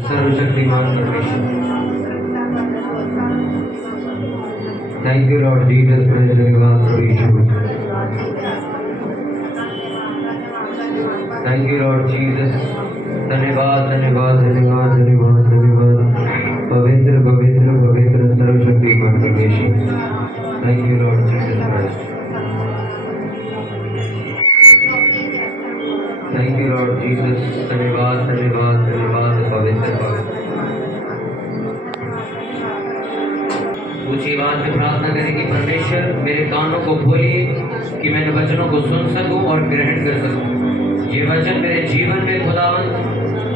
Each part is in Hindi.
सर्वशक्तिमान परमेश्वर, थैंक यू लॉर्ड जीसस, धन्यवाद प्रभु यीशु, थैंक यू लॉर्ड जीसस, धन्यवाद धन्यवाद धन्यवाद धन्यवाद धन्यवाद, पवित्र पवित्र पवित्र सर्वशक्तिमान परमेश्वर, thank you Lord Jesus Christ, thank you Lord Jesus, धन्यवाद धन्यवाद धन्यवाद, पवित्र पवित्र। ऊंची आवाज में प्रार्थना करें कि परमेश्वर मेरे कानों को खोलिए कि मैं इन वचनों को सुन सकूं और ग्रहण कर सकूं। ये वचन मेरे जीवन में खुदावंद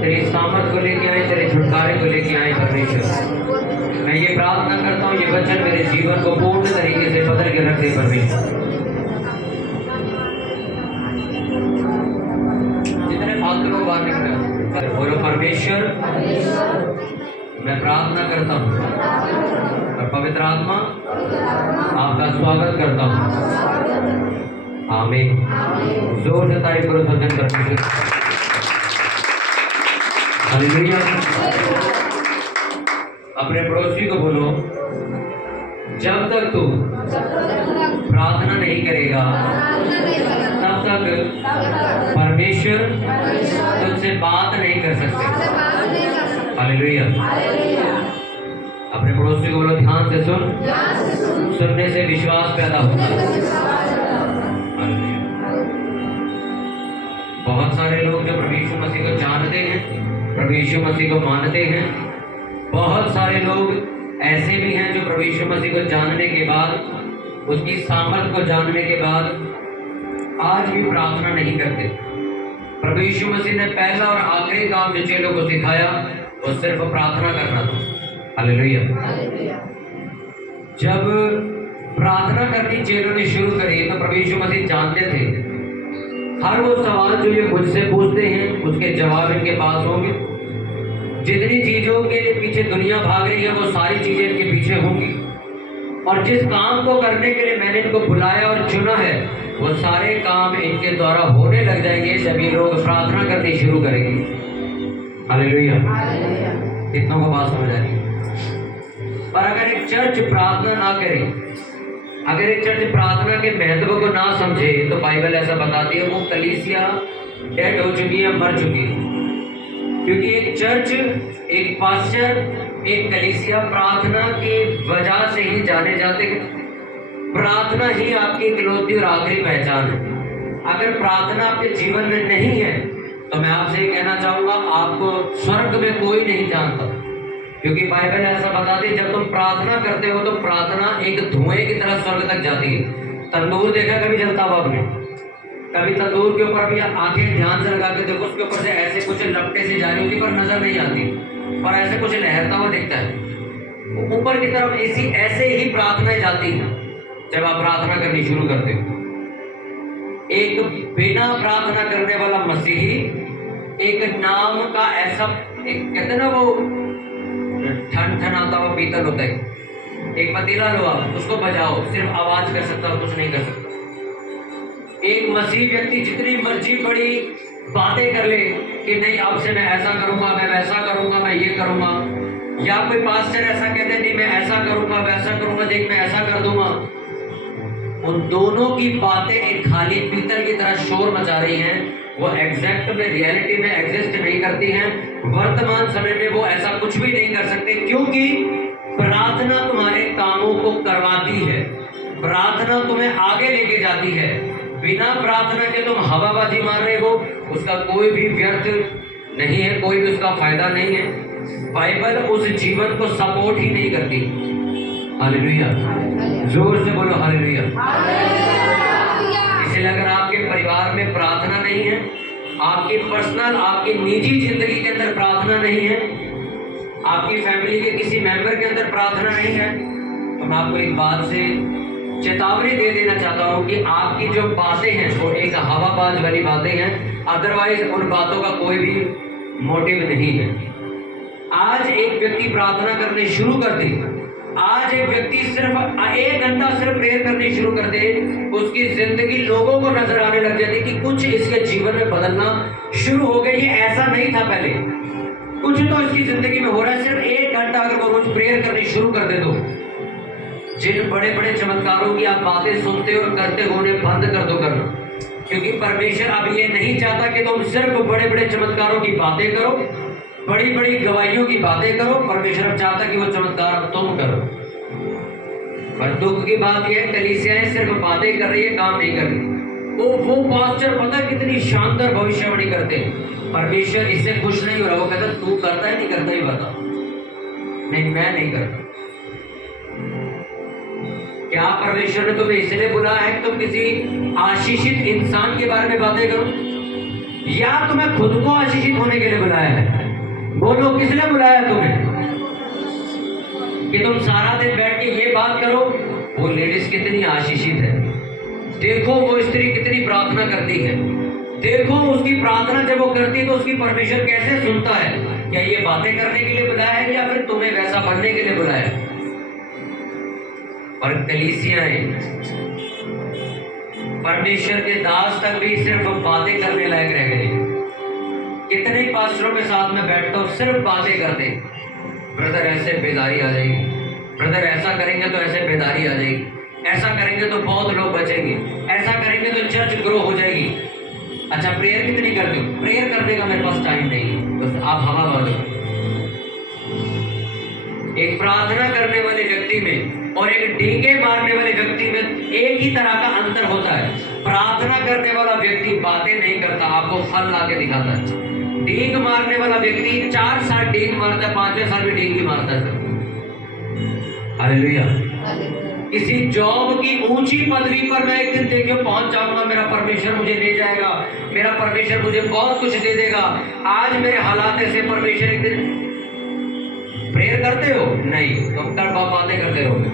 तेरी सामर्थ को लेके आए, तेरे छुटकारे को लेके आए परमेश्वर। मैं ये प्रार्थना करता हूँ ये वचन मेरे जीवन को पूर्ण तरीके से बदल के रख दे परमेश्वर। जितने फालतू लोग बाहर निकले बोलो परमेश्वर, मैं प्रार्थना करता हूँ और पवित्र आत्मा आपका स्वागत करता हूँ। आमीन। जोर से तारीफ करो सज्जन परमेश्वर। हालेलुया। अपने पड़ोसी को बोलो, जब तक तू प्रार्थना नहीं करेगा तब तक परमेश्वर तुझसे बात नहीं कर सकते। हालेलुया। अपने पड़ोसी को बोलो, ध्यान से सुन, सुनने से विश्वास पैदा होता है। बहुत सारे लोग जो प्रभु यीशु मसीह को जानते हैं, प्रभु यीशु मसीह को मानते हैं, बहुत सारे लोग ऐसे भी हैं जो प्रभु यीशु मसीह को जानने के बाद, उसकी सामर्थ को जानने के बाद आज भी प्रार्थना नहीं करते। प्रभु यीशु मसीह ने पहला और आखिरी काम जो चेलों को सिखाया वो सिर्फ प्रार्थना करना था। हालेलुया। जब प्रार्थना करनी चेलों ने शुरू करी तो प्रभु यीशु मसीह जानते थे हर वो सवाल जो ये मुझसे पूछते हैं उसके जवाब इनके पास होंगे। जितनी चीजों के पीछे दुनिया भाग रही है वो सारी चीजें इनके पीछे होंगी, और जिस काम को करने के लिए मैंने इनको बुलाया और चुना है वो सारे काम इनके द्वारा होने लग जाएंगे जब ये लोग प्रार्थना करनी शुरू करेंगे। हालेलुया। कितनों को बात समझ आ रही है? पर अगर एक चर्च प्रार्थना ना करे, अगर एक चर्च प्रार्थना के महत्व को ना समझे तो बाइबल ऐसा बताती है वो कलीसिया डेड हो चुकी है, मर चुकी है। क्योंकि एक चर्च, एक पास्टर, एक कलीसिया प्रार्थना की वजह से ही जाने जाते हैं। प्रार्थना ही आपकी इकलौती और आखिरी पहचान है। अगर प्रार्थना आपके जीवन में नहीं है तो मैं आपसे ये कहना चाहूंगा आपको स्वर्ग में कोई नहीं जानता। क्योंकि बाइबल ऐसा बताती है जब तुम प्रार्थना करते हो तो प्रार्थना एक धुएं की तरह स्वर्ग तक जाती है। तंदूर देखा कभी जलता हुआ आपने? कभी तंदूर के ऊपर भी आंखें ध्यान से लगा के देखो, उसके ऊपर से ऐसे कुछ लपटे से जा रही होती पर नजर नहीं आती, पर ऐसे कुछ लहरता हुआ दिखता है ऊपर की तरफ। ऐसे ही प्रार्थनाएं जाती हैं जब आप प्रार्थना करनी शुरू करते हो। एक बिना प्रार्थना करने वाला मसीही एक नाम का ऐसा, एक कहते ना वो ठन ठनाता हुआ पीतल होता है, एक पतीला लो आप उसको बजाओ, सिर्फ आवाज कर सकता और कुछ नहीं कर सकता। एक मसीह व्यक्ति जितनी मर्जी बड़ी बातें कर ले कि नहीं अब से मैं ऐसा करूंगा, मैं वैसा करूंगा, मैं ये करूंगा, या कोई पास्टर ऐसा कहते नहीं मैं ऐसा करूंगा वैसा करूंगा, देख मैं ऐसा कर दूंगा, उन दोनों की बातें एक खाली पीतल की तरह शोर मचा रही हैं। वो एग्जैक्ट में रियलिटी में एग्जिस्ट नहीं करती हैं। वर्तमान समय में वो ऐसा कुछ भी नहीं कर सकते, क्योंकि प्रार्थना तुम्हारे कामों को करवाती है, प्रार्थना तुम्हें आगे लेके जाती है। बिना प्रार्थना के तुम हवाबाजी मार रहे हो, उसका कोई भी व्यर्थ नहीं है, कोई भी उसका फायदा नहीं है। बाइबल उस जीवन को सपोर्ट ही नहीं करती। हालेलुया। जोर से बोलो हालेलुया। इसलिए अगर आपके परिवार में प्रार्थना नहीं है, आपकी पर्सनल, आपकी निजी जिंदगी के अंदर प्रार्थना नहीं है, आपकी फैमिली के किसी मेंबर के अंदर प्रार्थना नहीं है, तो मैं आपको एक बात से चेतावनी दे देना चाहता हूं कि आपकी जो बातें हैं वो एक हवाबाज वाली बातें हैं, अदरवाइज उन बातों का कोई भी मोटिव नहीं है। आज एक व्यक्ति प्रार्थना करने शुरू कर दे, आज एक व्यक्ति सिर्फ 1 घंटा सिर्फ प्रेयर करनी शुरू कर दे, उसकी जिंदगी लोगों को नजर आने लग जाती कि कुछ इसके जीवन में बदलना शुरू हो गया। ये ऐसा नहीं था पहले, कुछ तो इसकी जिंदगी में हो रहा है। सिर्फ 1 घंटा अगर वो रोज प्रेयर करनी शुरू कर दे दो, जिन बड़े बड़े चमत्कारों की आप बातें सुनते और करते हो उन्हें बंद कर दो करना, क्योंकि परमेश्वर अब ये नहीं चाहता कि तुम सिर्फ बड़े बड़े चमत्कारों की बातें करो, बड़ी बड़ी गवाहियों की बातें करो। परमेश्वर अब चाहता कि वो चमत्कार अब तुम करो। पर दुख की बात यह है, कलीसियाएं सिर्फ बातें कर रही है, काम नहीं कर रही। वो पास्टर पता कितनी शानदार भविष्यवाणी करते हैं, परमेश्वर इससे खुश नहीं हो रहा। वो कहता तू करता है नहीं करता ही बता। नहीं, मैं नहीं करता। क्या परमेश्वर ने तुम्हें इसलिए बुलाया है कि तुम किसी आशीषित इंसान के बारे में बातें करो, या तुम्हें खुद को आशीषित होने के लिए बुलाया है? बोलो, किस लिए बुलाया है तुम्हें? कि तुम सारा दिन बैठ के ये बात करो वो लेडीज कितनी आशीषित है, देखो वो स्त्री कितनी प्रार्थना करती है, देखो उसकी प्रार्थना जब वो करती है तो उसकी परमेश्वर कैसे सुनता है। क्या ये बातें करने के लिए बुलाया है या फिर तुम्हें वैसा बनने के लिए बुलाया है? और कलीसियाएं, परमेश्वर के दास तक भी सिर्फ बातें करने लायक रह गए। कितने ही पास्टरों के साथ में बैठता हूं, सिर्फ बातें करते, ब्रदर ऐसे बेदारी आ जाएगी, ब्रदर ऐसा करेंगे तो ऐसे बेदारी आ जाएगी, ऐसा करेंगे तो बहुत लोग बचेंगे, ऐसा करेंगे तो चर्च ग्रो हो जाएगी। अच्छा, प्रेयर कितनी करते हो? प्रेयर करने का मेरे पास टाइम नहीं है, बस आप हवा बांधो। एक प्रार्थना करने वाले व्यक्ति में और एक डींगे मारने वाले व्यक्ति में एक ही तरह का अंतर होता है। प्रार्थना करने वाला व्यक्ति बातें नहीं करता, आपको फल ला के दिखाता है। डींग मारने वाला व्यक्ति 4 साल डींग मारता है, 5वें साल में डींग ही मारता है। हालेलुया। किसी जॉब की ऊंची पदवी पर मैं एक दिन देखिए पहुंच जाऊंगा, मेरा परमेश्वर मुझे ले जाएगा, मेरा परमेश्वर मुझे बहुत कुछ दे देगा। आज मेरे हालात ऐसे, परमेश्वर एक दिन प्रेयर करते हो? नहीं, तुम कर बातें करते रहोगे,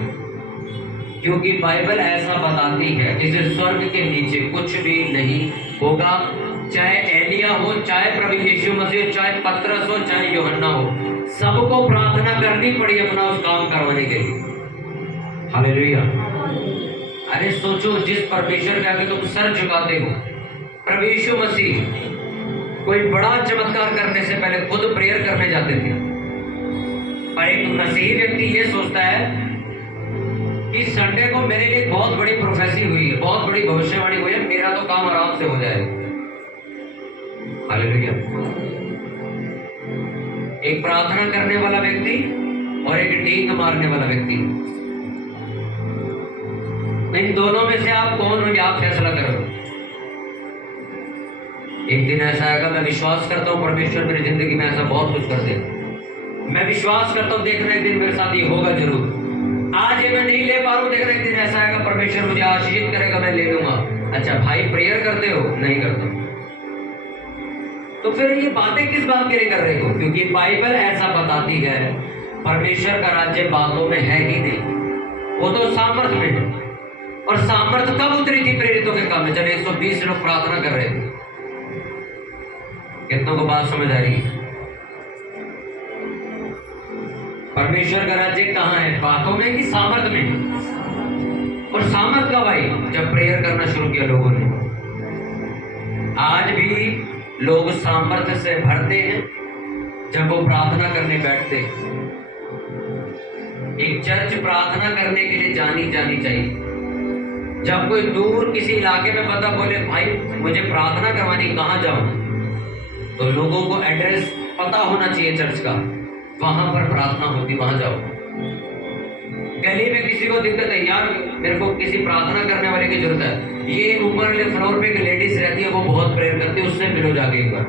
क्योंकि बाइबल ऐसा बताती है कि स्वर्ग के नीचे कुछ भी नहीं होगा। चाहे एलिया हो, चाहे प्रभु यीशु मसीह हो, चाहे पतरस हो, चाहे यूहन्ना हो, सबको प्रार्थना करनी पड़ी अपना उस काम करवाने के लिए। हालेलुया। अरे सोचो, जिस परमेश्वर के आगे तुम सर झुकाते हो, प्रभु यीशु मसीह कोई बड़ा चमत्कार करने से पहले खुद प्रेयर करने जाते थे। और एक मसीही व्यक्ति ये सोचता है कि संडे को मेरे लिए बहुत बड़ी प्रोफेसी हुई है, बहुत बड़ी भविष्यवाणी हुई है, मेरा तो काम आराम से हो जाएगा। हालेलुया। एक प्रार्थना करने वाला व्यक्ति और एक डींग मारने वाला व्यक्ति, इन दोनों में से आप कौन होंगे? आप फैसला करो। एक दिन ऐसा आएगा, मैं विश्वास करता हूं परमेश्वर मेरी जिंदगी में ऐसा बहुत कुछ कर दे। मैं विश्वास करता हूं देखना एक दिन मेरे साथ ये होगा जरूर। आज ये मैं नहीं ले पा रहा हूं, देखना एक दिन ऐसा आएगा परमेश्वर मुझे आशीषित करेगा, मैं ले लूंगा। अच्छा भाई, प्रेयर करते हो? नहीं करता। तो फिर ये बातें किस बात के लिए कर रहे हो? क्योंकि बाइबल ऐसा बताती है परमेश्वर का राज्य बातों में है ही नहीं, वो तो सामर्थ में है। और सामर्थ कब उतरी थी प्रेरितों के काम में? जब 120 लोग प्रार्थना कर रहे थे। कितनों को बात समझ आ रही है? परमेश्वर का राज्य कहाँ है? बातों में कि सामर्थ में? और सामर्थ कब आई? जब प्रेयर करना शुरू किया लोगों ने। आज भी लोग सामर्थ्य से भरते हैं जब वो प्रार्थना करने बैठते हैं। एक चर्च प्रार्थना करने के लिए जानी चाहिए। जब कोई दूर किसी इलाके में बंदा बोले भाई मुझे प्रार्थना करवानी, कहाँ जाऊं, तो लोगों को एड्रेस पता होना चाहिए चर्च का, वहां पर प्रार्थना होती, वहां जाओ। गली में किसी को दिक्कत है, यार मेरे को किसी प्रार्थना करने वाले की जरूरत है, ये ऊपर वाले फ्लोर पे एक लेडीज रहती है, वो बहुत प्रेयर करती है, उससे मिलो जाके एक बार।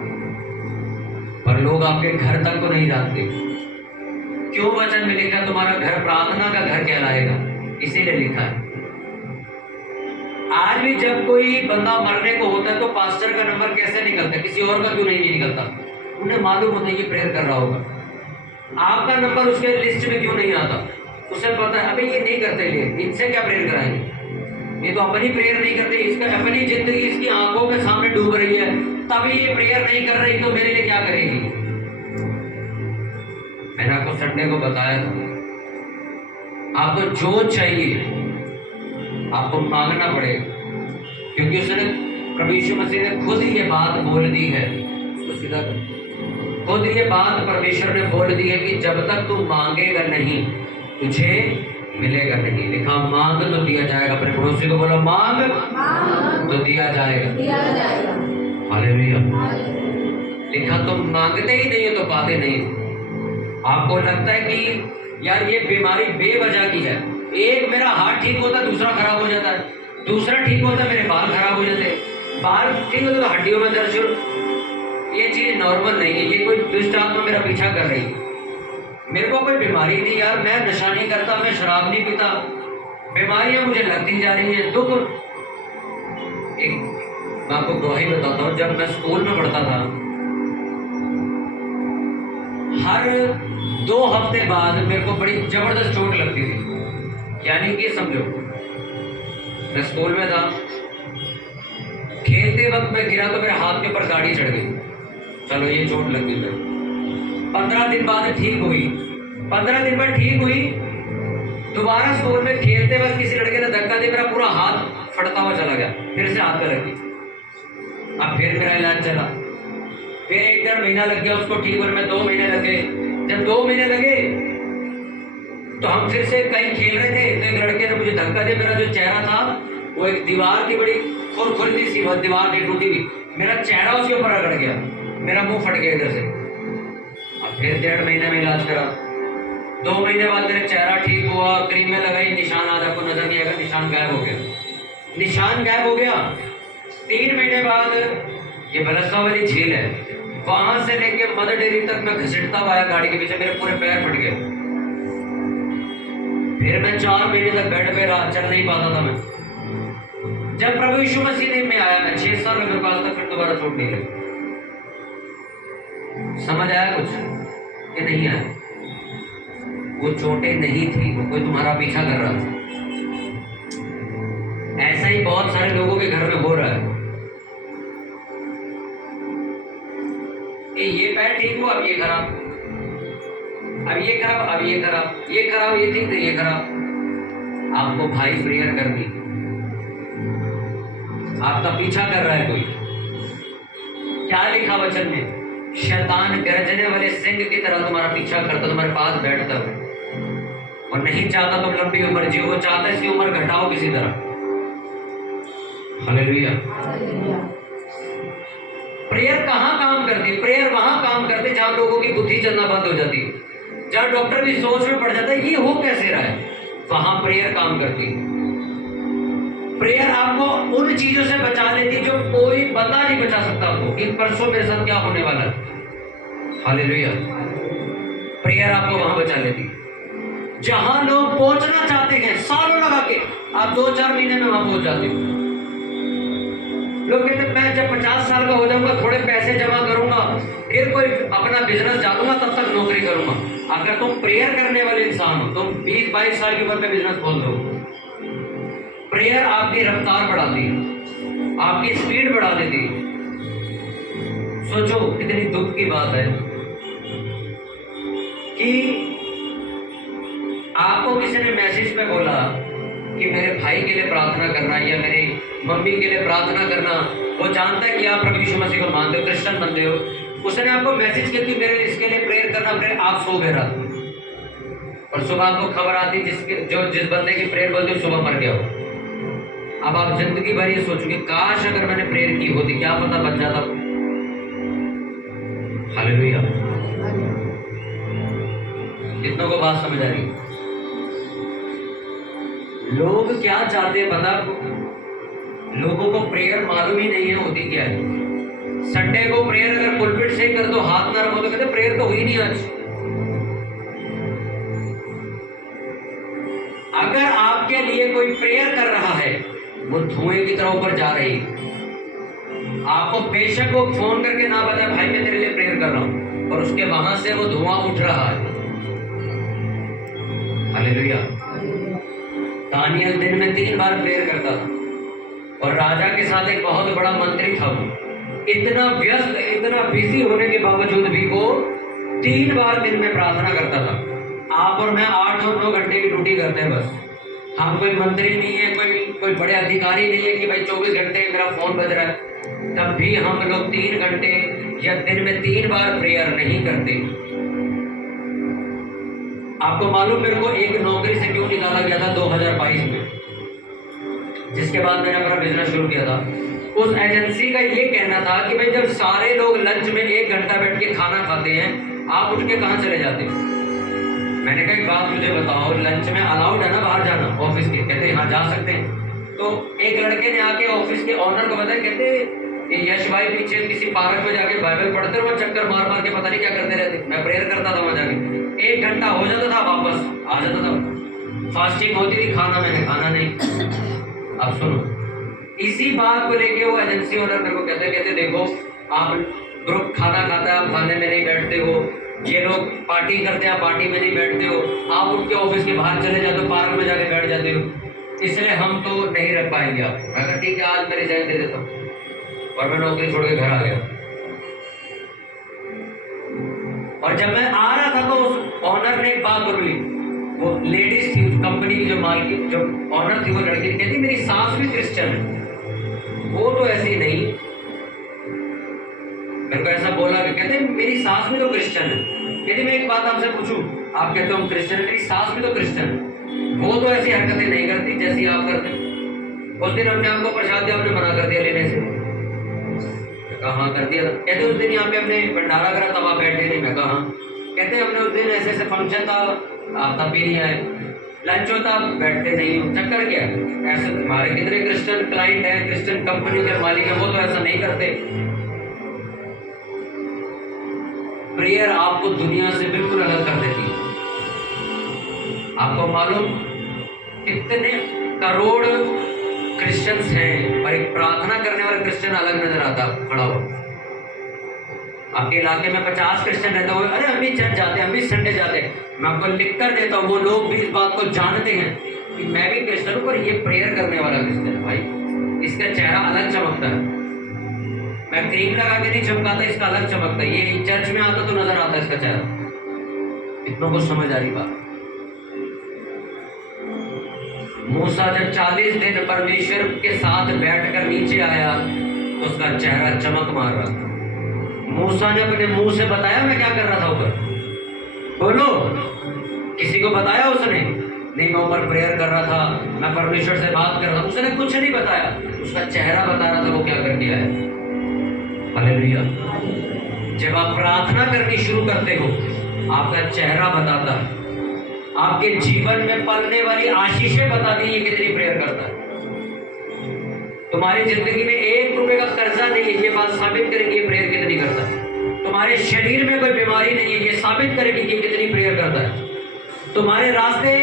पर लोग आपके घर तक तो नहीं जाते। क्यों? वचन में लिखा तुम्हारा घर प्रार्थना का घर कहलाएगा, इसीलिए लिखा है। आज भी जब कोई बंदा मरने को होता है तो पास्टर का नंबर कैसे निकलता है, किसी और का क्यों नहीं निकलता? उन्हें मालूम होता है ये प्रेयर कर रहा होगा। आपका नंबर उसके लिस्ट में क्यों नहीं आता? उसे पता है अबे ये नहीं करते, लिए इनसे क्या प्रेयर कराएंगे, ये तो अपनी प्रेयर नहीं करते, इसका अपनी जिंदगी इसकी आंखों के सामने डूब रही है, तभी ये प्रेयर नहीं कर रही, तो मेरे लिए क्या करेगी? मैंने आपको संडे को बताया था, आपको जो चाहिए आपको मांगना पड़ेगा, क्योंकि उसने प्रभु यीशु मसीह ने खुद ये बात बोल दी है। उसको सीधा कर। खुद ये बात परमेश्वर ने बोल दी है कि जब तक तू मांगेगा नहीं तुझे मिलेगा नहीं। लिखा मांग तो दिया जाएगा। अपने पड़ोसी को बोलो मांग तो दिया जाएगा। हालेलुया। लिखा तुम मांगते ही नहीं हो तो पाते नहीं। आपको लगता है कि यार ये बीमारी बेवजह की है। एक मेरा हाथ ठीक होता है दूसरा खराब हो जाता है, दूसरा ठीक होता है मेरे बाल खराब हो जाते हैं, बाल ठीक होता तो हड्डियों में दर्द शुरू। ये चीज नॉर्मल नहीं है। ये कोई दुष्ट आत्मा मेरा पीछा कर रही है। मेरे को कोई बीमारी नहीं यार, मैं नशा नहीं करता, मैं शराब नहीं पीता, बीमारियां मुझे लगती जा रही है। दुख एक मैं आपको गवाही बताता हूँ। जब मैं स्कूल में पढ़ता था, हर 2 हफ्ते बाद मेरे को बड़ी जबरदस्त चोट लगती थी। यानी कि समझो मैं स्कूल में था, खेलते वक्त मैं गिरा तो मेरे हाथ के ऊपर गाड़ी चढ़ गई। चलो ये चोट लग गई। मैं 15 दिन बाद ठीक हुई। 15 दिन बाद ठीक हुई, दोबारा स्कूल में खेलते वक्त किसी लड़के ने धक्का दिया, मेरा पूरा हाथ फटता हुआ चला गया। फिर से हाथ पे लगी। अब फिर मेरा इलाज चला, फिर 1-1.5 महीना लग गया उसको ठीक होने में। 2 महीने लगे। जब 2 महीने लगे तो हम फिर से कहीं खेल रहे थे तो एक लड़के ने मुझे धक्का दिया। मेरा जो चेहरा था वो एक दीवार की बड़ी खुरखुरी सी दीवार थी टूटी हुई, मेरा चेहरा उसके ऊपर रगड़ गया, मेरा मुंह फट गया इधर से। अब फिर 1.5 महीने में इलाज करा। 2 महीने बाद मेरा चेहरा ठीक हुआ, क्रीमें लगाई, निशान आज आपको नजर नहीं आएगा, निशान गायब हो गया। निशान गायब हो गया। 3 महीने बाद ये बलसा वाली झील है, वहां से लेके मदर डेयरी तक मैं घसीटता हुआ आया गाड़ी के पीछे, मेरे पूरे पैर फट गए। फिर मैं 4 महीने तक बेड पे रहा, चल नहीं पाता था मैं। जब प्रभु यीशु मसीह ने में आया, मैं 6 साल में मेरे पास तक फिर दोबारा चोट नहीं लगी। समझ आया कुछ कि नहीं आया? वो चोटें नहीं थी, वो कोई तुम्हारा पीछा कर रहा था। ऐसा ही बहुत सारे लोगों के घर में हो रहा है कि ये पैर ठीक हुआ, अब ये खराब, अब ये खराब, अब ये खराब, ये खराब, ये ठीक नहीं, ये खराब। आपको भाई प्रेयर कर दी, आपका पीछा कर रहा है कोई। क्या लिखा वचन में? शैतान गरजने वाले सिंह की तरह तुम्हारा पीछा करता, तुम्हारे पास बैठता है और नहीं चाहता तुम लंबी उम्र जियो, वो चाहता है इसकी उम्र घटाओ किसी तरह। हालेलुया। प्रेयर कहाँ काम करती है? प्रेयर वहां काम करती है जहां लोगों की बुद्धि चलना बंद हो जाती है, जहां डॉक्टर भी सोच में पड़ जाता है ये हो कैसे रहा है, वहां प्रेयर काम करती है। प्रेयर आपको उन चीजों से बचा लेती है जो कोई बता नहीं बचा सकता आपको कि परसों मेरे साथ क्या होने वाला है। हालेलुया। प्रेयर आपको वहां बचा लेती है जहां लोग पहुंचना चाहते हैं सालों लगा के, आप 2-4 महीने में वहां पहुंच जाते हो। लोग कहते हैं मैं जब 50 साल का हो जाऊंगा थोड़े पैसे जमा करूंगा, फिर कोई अपना बिजनेस डालूंगा, तब तक नौकरी करूंगा। अगर तुम प्रेयर करने वाले इंसान हो, तुम 20-22 साल की उम्र में बिजनेस खोल दो। प्रेयर आपकी रफ्तार बढ़ाती है, आपकी स्पीड बढ़ा देती है। सोचो कितनी दुख की बात है कि आपको किसी ने मैसेज पे बोला कि मेरे भाई के लिए प्रार्थना करना या मेरी मम्मी के लिए प्रार्थना करना। वो जानता है कि आप प्रभु यीशु मसीह को मानते हो, क्रिश्चियन बनते हो। उसने आपको मैसेज किया कि मेरे इसके लिए प्रेयर करना, प्रेयर। आप सो गए रात और सुबह आपको खबर आती जिस बंदे की प्रेयर बोलते सुबह मर गया हो। अब आप जिंदगी भर ये सोचोगे काश अगर मैंने प्रेयर की होती, क्या पता बच जाता। हालेलुया। कितनों को बात समझ आ रही? लोग क्या चाहते हैं पता? लोगों को प्रेयर मालूम ही नहीं है होती क्या है। संडे को प्रेयर अगर पुलपिट से कर दो, हाथ ना रखो तो कहते प्रेयर तो हुई नहीं आज। अगर आपके लिए कोई प्रेयर कर रहा है, वो धुएं की तरह ऊपर जा रही है। आपको बेशक वो फोन करके ना बताए भाई मैं तेरे लिए प्रेयर कर रहा हूं, और उसके वहां से वो धुआं उठ रहा है। हालेलुया। दानियल दिन में 3 बार प्रेयर करता था, और राजा के साथ एक बहुत बड़ा मंत्री था। वो इतना व्यस्त, इतना बिजी होने के बावजूद भी वो 3 बार दिन में प्रार्थना करता था। आप और मैं 8 और 9 घंटे की ड्यूटी करते हैं बस। हम कोई मंत्री नहीं है, कोई बड़े अधिकारी नहीं है कि भाई 24 घंटे मेरा फोन बज रहा है। तब भी हम लोग 3 घंटे या दिन में 3 बार प्रेयर नहीं करते। आपको मालूम मेरे को एक नौकरी से क्यों निकाला गया था 2022 में, जिसके बाद मैंने अपना बिजनेस शुरू किया था। उस एजेंसी का ये कहना था कि भाई जब सारे लोग लंच में 1 घंटा बैठ के खाना खाते हैं, आप उठ के कहाँ चले जाते हैं? मैंने कहा एक बात मुझे बताओ, लंच में अलाउड है ना बाहर जाना ऑफिस के? कहते हैं हाँ जा सकते हैं। तो एक लड़के ने आके ऑफिस के ऑनर को बताया, कहते ये यश भाई पीछे किसी पार्क में जाके बाइबल पढ़ते और चक्कर मार मार के पता नहीं क्या करते रहते। मैं प्रेयर करता था वहां जाके, 1 घंटा हो जाता था, वापस आ जाता था। फास्टिंग होती थी, खाना मैंने खाना नहीं। अब सुनो, इसी बात को लेके वो एजेंसी ओनर मेरे को कहते देखो आप ग्रुप खाना खाता है, आप खाने में नहीं बैठते हो, ये लोग पार्टी करते हैं, आप पार्टी में नहीं बैठते हो, आप उठ के ऑफिस के बाहर चले जाते हो, पार्क में जाके बैठ जाते हो, इसलिए हम तो नहीं रख पाएंगे आपको। मैं कहा ठीक है, आज मैं रिजाइन दे देता हूँ। और मैं नौकरी छोड़ के घर आ गया। और जब मैं आ रहा था तो उस ऑनर ने एक बात बोली, वो लेडीज थी कंपनी की, जो मालकिन जो ऑनर थी, वो लड़की कहती मेरी सास भी क्रिश्चियन है। वो तो ऐसी नहीं, मेरे को ऐसा बोला कि कहते मेरी सास भी तो क्रिश्चियन है। कहती मैं एक बात आपसे पूछूं, आप कहते हो क्रिश्चियन, मेरी सास भी तो क्रिश्चियन है, वो तो ऐसी हरकतें नहीं करती जैसी आप करते। उस दिन हमने आपको प्रसाद दिया, आपने मना कर दिया लेने से। हाँ कर दिया। कहते उस दिन यहाँ पे हमने भंडारा करा तब आप बैठे नहीं। मैं कहा कहते हमने उस दिन ऐसे ऐसे फंक्शन था, आप तब भी नहीं आए, लंच होता आप बैठते नहीं हो, चक्कर क्या? ऐसे हमारे कितने क्रिश्चियन क्लाइंट हैं, क्रिश्चियन कंपनी के मालिक हैं, वो तो ऐसा नहीं करते। प्रेयर आपको दुनिया से बिल्कुल अलग कर देती है। आपको मालूम कितने करोड़ क्रिश्चियंस हैं, पर एक प्रार्थना करने वाला क्रिश्चियन अलग नजर आता खड़ा हो। आपके इलाके में 50 क्रिश्चियन रहते हो, अरे हम भी चर्च जाते हैं, हम भी संडे जाते हैं। मैं आपको लिख कर देता हूँ, वो लोग भी इस बात को जानते हैं कि मैं भी क्रिश्चियन हूँ, पर ये प्रेयर करने वाला क्रिश्चियन है भाई, इसका चेहरा अलग चमकता है। मैं क्रीम लगा के नहीं चमकाता, इसका अलग चमकता है। ये चर्च में आता तो नजर आता है इसका चेहरा। इतना कुछ समझ आ रही बात। मूसा जब 40 दिन परमेश्वर के साथ बैठकर नीचे आया, उसका चेहरा चमक मार रहा था। मूसा ने अपने मुंह से बताया मैं क्या कर रहा था ऊपर? बोलो, किसी को बताया उसने? नहीं, मैं ऊपर प्रेयर कर रहा था, मैं परमेश्वर से बात कर रहा था। उसने कुछ नहीं बताया, उसका चेहरा बता रहा था वो क्या करके आया। हालेलुया। जब आप प्रार्थना करनी शुरू करते हो, आपका चेहरा बताता है, आपके जीवन में पलने वाली आशीषें बताती है कितनी प्रेयर करता है। तुम्हारी जिंदगी में 1 रुपए का कर्जा नहीं है, ये बात साबित करेगी ये प्रेयर कितनी करता है। तुम्हारे शरीर में कोई बीमारी नहीं है, ये साबित करेगी कि कितनी प्रेयर करता है। तुम्हारे रास्ते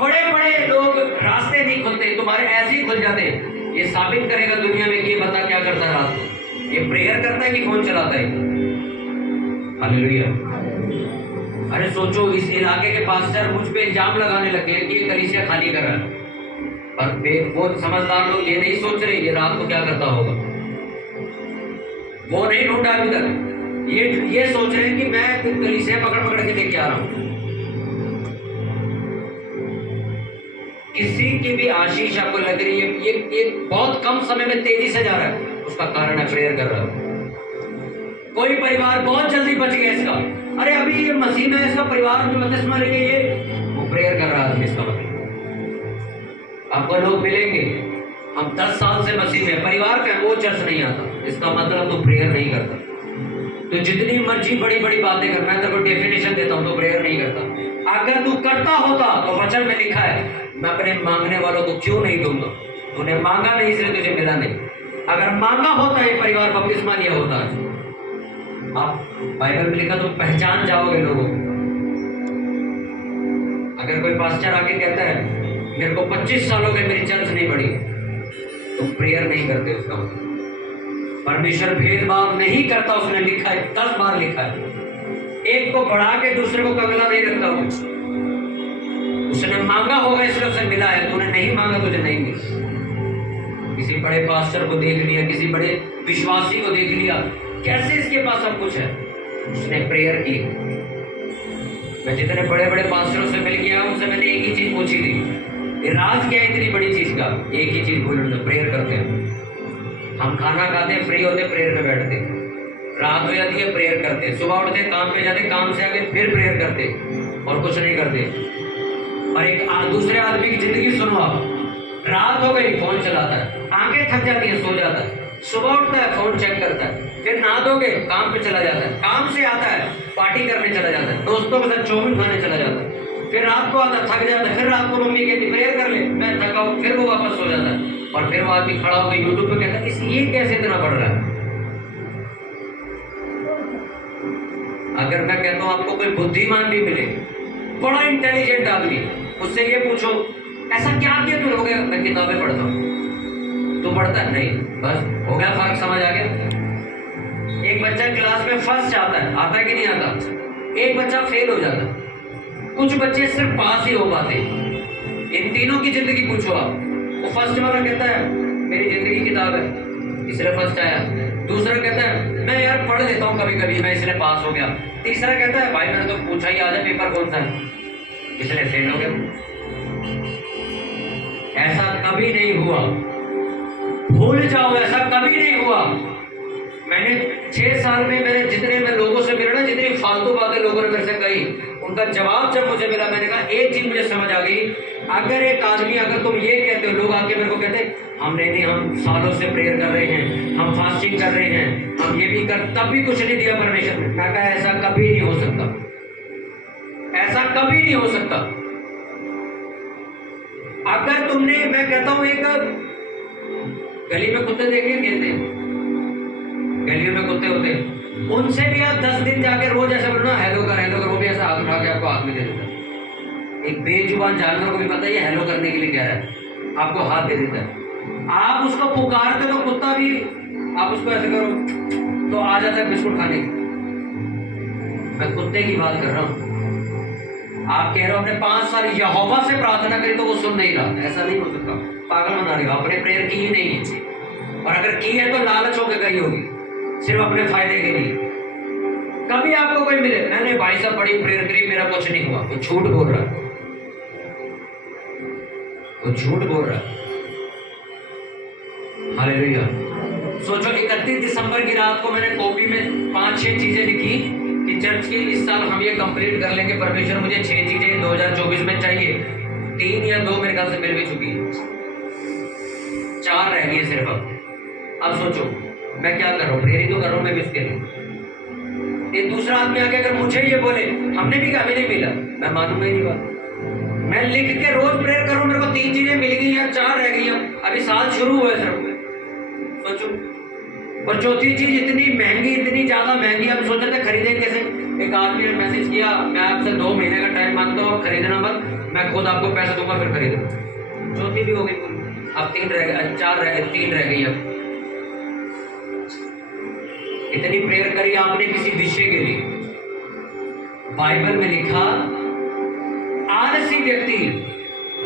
बड़े बड़े लोग रास्ते नहीं खुलते, तुम्हारे ऐसे ही खुल जाते हैं, ये साबित करेगा दुनिया में कि ये बता क्या करता है रात को, ये प्रेयर करता है कि फोन चलाता है। हालेलुया। अरे सोचो, इस इलाके के पास्टर मुझ पे इल्जाम लगाने लगे हैं कि ये कलीसिया खाली कर रहा है, पर वो समझदार लोग ये नहीं सोच रहे ये रात को क्या करता होगा। वो नहीं ढूंढा अभी तक, ये सोच रहे हैं कि मैं कलीसिया पकड़ पकड़ के लेके आ रहा हूं। किसी की भी आशीष आपको लग रही है ये बहुत कम समय में तेजी से जा रहा है, उसका कारण है प्रेयर कर रहा है। कोई परिवार बहुत जल्दी बच गया इसका, अरे अभी ये मसीह में इसका परिवार में बपतिस्मा लेके ये वो प्रेयर कर रहा है इसका मतलब। आपको लोग मिलेंगे हम 10 साल से मसीह में परिवार का, वो चर्च नहीं आता, इसका मतलब तो प्रेयर नहीं करता। तो जितनी मर्जी बड़ी बड़ी बातें करना है, तो डेफिनेशन देता हूं तो प्रेयर नहीं करता। अगर तू करता होता तो वचन में लिखा है मैं अपने मांगने वालों को क्यों नहीं दूंगा। तूने मांगा नहीं इसलिए तुझे मिला नहीं। अगर मांगा होता ये परिवार बपतिस्मा लिया होता है, आप बाइबल में लिखा तो पहचान जाओगे लोगों को। अगर कोई पास्टर आके कहता है मेरे को 25 साल हो गए मेरी चर्च नहीं बढ़ी, तो प्रेयर नहीं करते उसका मतलब। परमेश्वर भेदभाव नहीं करता, उसने लिखा है 10 बार लिखा है, एक को बढ़ा के दूसरे को कगला नहीं रखता हूं। उसने मांगा होगा इसलिए उसे मिला है, तूने नहीं मांगा तुझे नहीं मिला। किसी बड़े पास्टर को देख लिया, किसी बड़े विश्वासी को देख लिया, कैसे इसके पास सब कुछ है, उसने प्रेयर की। मैं जितने बड़े बड़े पास्टरों से मिल गया उनसे मैंने एक ही चीज पूछी थी, राज क्या है इतनी बड़ी चीज का? एक ही चीज बोल, प्रेयर करते हैं। हम खाना खाते हैं, फ्री होते, प्रेयर में बैठते। रात हो जाती है प्रेयर करते, सुबह उठते काम पे जाते, काम से आके फिर प्रेयर करते और कुछ नहीं करते। और एक दूसरे आदमी की जिंदगी सुनो आप, रात हो गई फोन चलाता है, आंखें थक जाती है सो जाता है, सुबह उठता है फोन चेक करता है, फिर नहा धोके काम पे चला जाता है, काम से आता है पार्टी करने चला जाता है, दोस्तों के साथ चाउमीन खाने चला जाता है, फिर रात को आता थक जाता है, फिर रात को मम्मी कहती प्रेयर कर ले, मैं थका हूं, फिर वो वापस सो जाता है। और फिर वो आदमी खड़ा होकर यूट्यूब पे कहता है ये कैसे इतना पढ़ रहा है। अगर मैं कहता हूं आपको कोई बुद्धिमान भी मिले, बड़ा इंटेलिजेंट आदमी, उससे ये पूछो ऐसा क्या किया तू, हो गया मैं किताबें पढ़ता हूँ, तू पढ़ता है नहीं, बस हो गया, फर्क समझ आ गया। एक बच्चा क्लास में फर्स्ट आता है कि नहीं आता, एक बच्चा फेल हो जाता है, कुछ बच्चे सिर्फ पास ही हो पाते। इन तीनों की जिंदगी पूछो आप, वो फर्स्ट वाला कहता है मेरी जिंदगी किताब है इसलिए फर्स्ट आया, दूसरा कहता है मैं यार पढ़ लेता हूँ कभी कभी मैं इसलिए पास हो गया, तीसरा कहता है भाई मैंने तो पूछा ही आजा पेपर कौन सा है इसलिए फेल हो गया। ऐसा कभी नहीं हुआ, भूल जाओ, ऐसा कभी नहीं हुआ। मैंने 6 साल में मैंने जितने मैं लोगों से मिला ना, जितनी फालतू बातें लोगों ने मेरे से कही, उनका जवाब जब मुझे मिला, मैंने कहा एक चीज मुझे समझ आ गई, अगर एक आदमी, अगर तुम ये कहते हो, लोग आके मेरे को कहते हम नहीं हम सालों से प्रेयर कर रहे हैं, हम फास्टिंग कर रहे हैं, हम ये भी कर, तब भी कुछ नहीं दिया परमेश्वर ने। मैं कहा ऐसा कभी नहीं हो सकता, ऐसा कभी नहीं हो सकता। अगर तुमने, मैं कहता हूं एक गली में कुत्ते देखे खेलते, गलियों में कुत्ते होते, उनसे भी आप 10 दिन जाके रोज ऐसा बोलना हेलो कर, वो भी ऐसा हाथ उठा के आपको हाथ में दे देता है। एक बेजुबान जानवर को भी पता है ये हेलो करने के लिए कह रहा है, आपको हाथ दे देता है। आप उसको पुकारते तो कुत्ता भी, आप उसको ऐसे करो तो आ जाता है बिस्कुट खाने के। मैं कुत्ते की बात कर रहा हूं। आप कह रहे हो अपने 5 साल यहोवा से प्रार्थना करी तो वो सुन नहीं रहा, ऐसा नहीं हो सकता, पागल बना रहे हो, आपने प्रेयर की ही नहीं है, और अगर की है तो लालच होकर करी होगी, सिर्फ अपने फायदे के लिए। कभी आपको कोई मिले मैंने भाई साहब बड़ी प्रेयर करी मेरा कुछ नहीं हुआ, वो झूठ बोल रहा है, वो झूठ बोल रहा है। हालेलुया। सोचो 31 दिसंबर की रात को मैंने कॉपी में 5-6 चीजें लिखी कि चर्च की इस साल हम ये कंप्लीट कर लेंगे, परमेश्वर मुझे 6 चीजें 2024 में चाहिए, 3 या 2 मेरे ख्याल से मिल भी चुकी है, 4 रह गई है सिर्फ। अब सोचो मैं क्या कर रहा हूँ, प्रेरित तो कर रहा हूँ मैं भी उसके लिए। एक दूसरा आदमी आके अगर मुझे ये बोले हमने भी कभी नहीं मिला, मैं मानूंगा ही नहीं बात। मैं लिख के रोज प्रेयर करूँ, मेरे को 3 चीजें मिल गई या 4 रह गई, अभी साल शुरू हुआ है सिर्फ, सोचो। और चौथी चीज इतनी महंगी, इतनी ज्यादा महंगी, अब सोच रहे थे खरीदे कैसे। एक आदमी ने मैसेज किया मैं आपसे 2 महीने का टाइम मांगता हूँ, खरीदना मत, मैं खुद आपको पैसा दूंगा फिर खरीदो। चौथी भी हो गई, अब 3 रह गए, 4 रह गए, 3 रह गई। अब इतनी प्रेयर करी आपने किसी विषय के लिए। बाइबल में लिखा आलसी व्यक्ति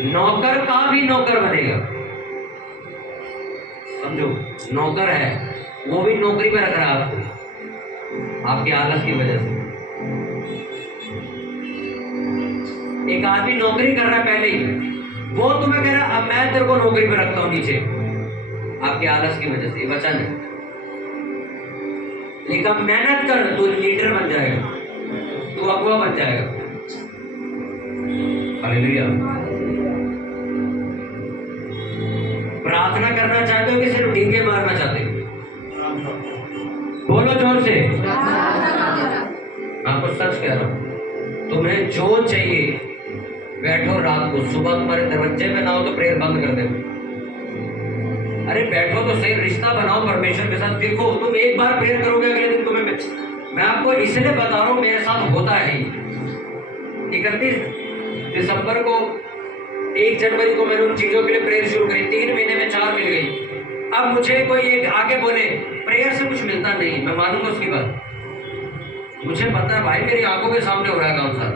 नौकर का भी नौकर बनेगा। समझो, नौकर है वो भी नौकरी पे रख रहा है आपको, आपके आलस की वजह से। एक आदमी नौकरी कर रहा है पहले ही, वो तुम्हें कह रहा है अब मैं तेरे को नौकरी पे रखता हूं नीचे, आपके आलस की वजह से। वचन है लेकिन मेहनत कर, तू लीडर बन जाएगा, तू अगुआ बन जाएगा। हालेलुया। प्रार्थना करना चाहते हो कि सिर्फ डींगे मारना चाहते हो? बोलो जोर से। आपको सच कह रहा हूं, तुम्हें जो चाहिए बैठो, रात को सुबह तुम्हारे दरवाजे पे ना हो तो प्रेयर बंद कर दे। अरे बैठो तो सही, रिश्ता बनाओ परमेश्वर के साथ। देखो तुम एक बार प्रेयर करोगे, अगले दिन तुम्हें, मैं आपको इसलिए बता रहा हूं मेरे साथ होता है। 31 दिसंबर को, 1 जनवरी को मैंने उन चीजों के लिए प्रेयर शुरू करी, 3 महीने में 4 मिल गई। अब मुझे कोई एक आके बोले प्रेयर से कुछ मिलता नहीं, मैं मानूंगा उसकी बात, मुझे पता है भाई मेरी आंखों के सामने हो रहा है काम साथ।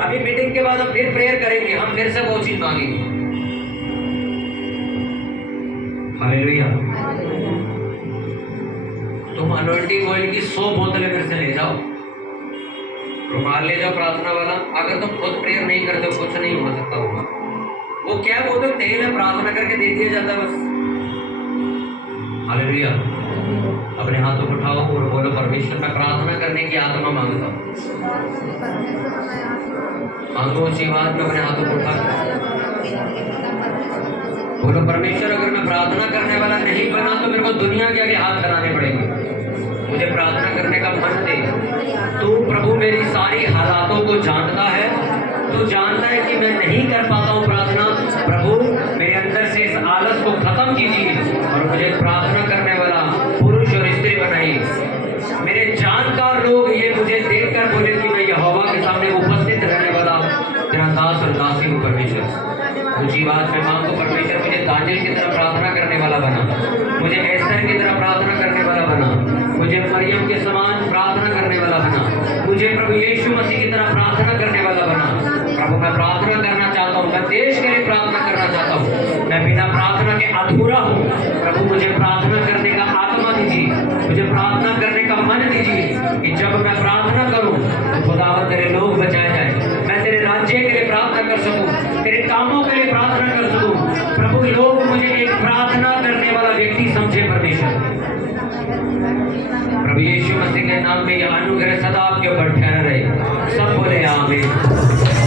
अभी मीटिंग के बाद हम फिर प्रेयर करेंगे, हम फिर से वो चीज मांगेंगे। हालेलुया। तुम अनॉइंटिंग ऑयल की 100 बोतलें मेरे से ले जाओ, रुमाल ले जाओ प्रार्थना वाला। अगर तुम खुद प्रेयर नहीं करते हो कुछ नहीं हो सकता होगा। वो क्या, वो तो तेल है, प्रार्थना करके दे दिया जाता है बस। हालेलुया। अपने हाथों को उठाओ और बोलो, परमेश्वर मैं प्रार्थना करने की आत्मा मांगता हूँ। मांगो उसी बात में अपने हाथों को उठा बोलो, परमेश्वर अगर मैं प्रार्थना करने वाला नहीं बना तो मेरे को दुनिया के आगे हाथ कराने पड़ेंगे। मुझे प्रार्थना करने का मन दे। तू प्रभु मेरी सारी हालातों को जानता है। तू जानता है कि मैं नहीं कर पाता हूँ प्रार्थना। प्रभु मेरे अंदर से इस आलस को खत्म कीजिए और मुझे प्रार्थना करने वाला पुरुष और स्त्री बनाइए। मेरे जानकार लोग ये मुझे देखकर बोले कि मैं यहोवा के सामने उपस्थित रहने वाला तेरा दास और दासी हूँ। परमेश्वर ऊंची बात में मांगो, परमेश्वर मुझे दानियल की तरह प्रार्थना करने वाला बना, मुझे एस्तर की तरह प्रार्थना करने वाला बना, मुझे मरियम के समान प्रार्थना करने वाला बना, मुझे प्रभु यीशु मसीह की तरह प्रार्थना करने वाला बना। प्रभु मैं प्रार्थना करना चाहता हूँ, मैं देश के लिए प्रार्थना करना चाहता हूँ। मैं बिना प्रार्थना के अधूरा हूँ। प्रभु मुझे प्रार्थना करने का आत्मा दीजिए, मुझे प्रार्थना करने का मन दीजिए कि जब मैं प्रार्थना करूँ तो खुदावंद तेरे लोग बचाए जाए, मैं तेरे राज्य के लिए प्रार्थना कर सकूँ, तेरे कामों के लिए प्रार्थना कर सकूँ। प्रभु लोग मुझे एक प्रार्थना करने वाला व्यक्ति समझे। परमेश्वर प्रभु यीशु मसीह के नाम में यह अनुग्रह सदा आपके ऊपर ठहरा रहे। सब बोले आमीन।